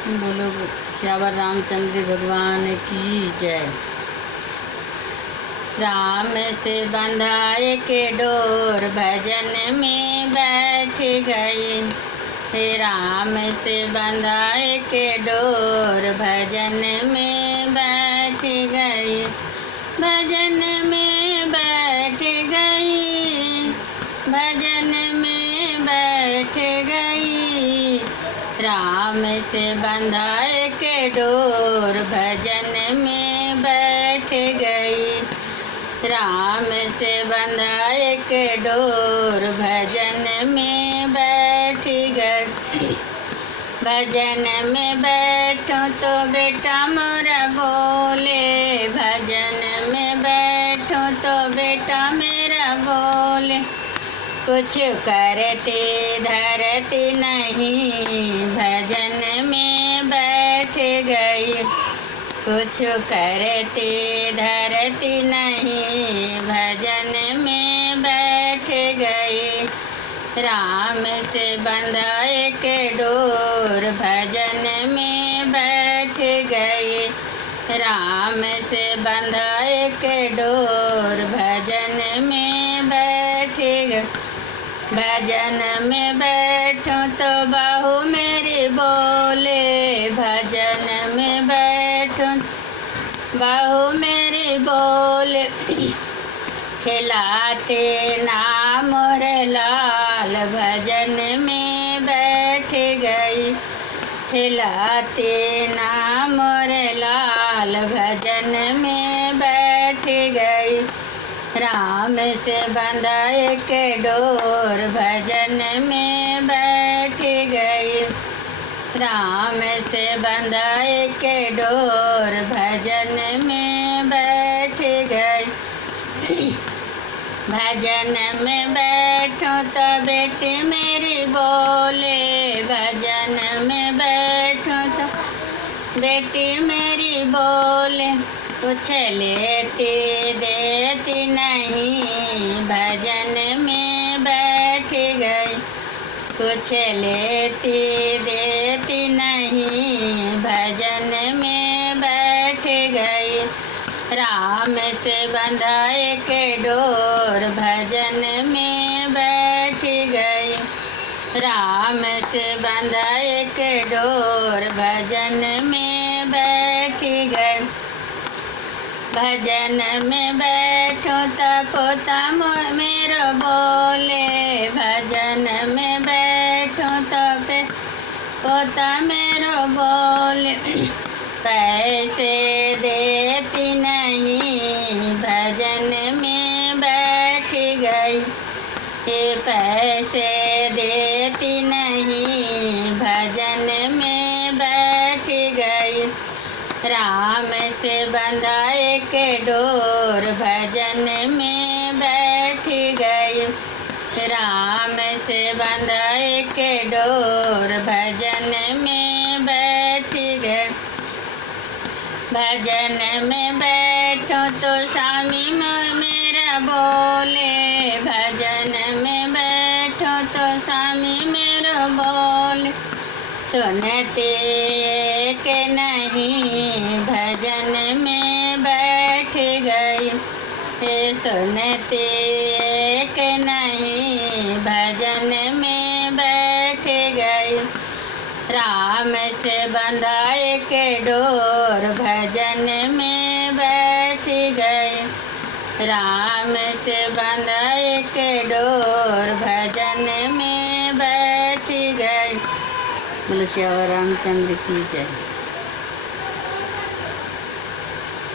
बोलो श्यावर रामचंद्र भगवान की जय। राम से बंधाए के डोर भजन में बैठ गए। हे राम से बंधाए के डोर भजन में बैठ गए। भजन में बैठ गई, भजन में बैठ गई। राम से बंधाए के डोर भजन में बैठ गई। राम से बंधाए के डोर भजन में बैठ गई। भजन में बैठो तो बेटा मोरा बोले। भजन में बैठो तो बेटा मेरा बोले। कुछ करते धरती नहीं, भजन में बैठ गई। कुछ करते धरती नहीं, भजन में बैठ गई। राम से बंधाए के डोर भजन में बैठ गई। राम से बंधाए के डोर भजन में बैठ गई। भजन में बैठो तो बाहु मेरी बोले। भजन में बैठो बाहु मेरी बोले। खिलाते नाम मोरे लाल भजन में बैठ गई। खिलाते नाम मोरे लाल भजन में बैठ गई। राम से बंधाए के डोर भजन में बैठ गई। राम से बंधाए के डोर भजन में बैठ गई। भजन में बैठो तो बेटी मेरी बोले। भजन में बैठो तो बेटी मेरी बोले। कुछ लेती देती नहीं, भजन में बैठ गई। कुछ लेती देती नहीं, भजन में बैठ गई। राम से बंधाए के डोर भजन में बैठ गई। राम से बंधाए के डोर भजन में बैठ गई। भजन में बैठो तो पोता मेरो बोले। भजन में बैठो तो पोता मेरो बोले। पैसे देती नहीं, भजन में बैठ गई। ये पैसे देती नहीं, भजन में बैठ गई। राम से बंधाए के डोर भजन में बैठ गई। राम से बंधाए के डोर भजन में बैठ गए। भजन में बैठो तो स्वामी मेरा बोले। भजन में बैठो तो स्वामी मेरा बोले। सुनते के नहीं, भजन में बैठ गई। सुनते के नहीं, भजन में बैठ गई। राम से बंधाए के डोर भजन में बैठ गई। राम से बंधाए के डोर भजन में बैठ गई। बोलो श्यावर रामचंद्र की जय।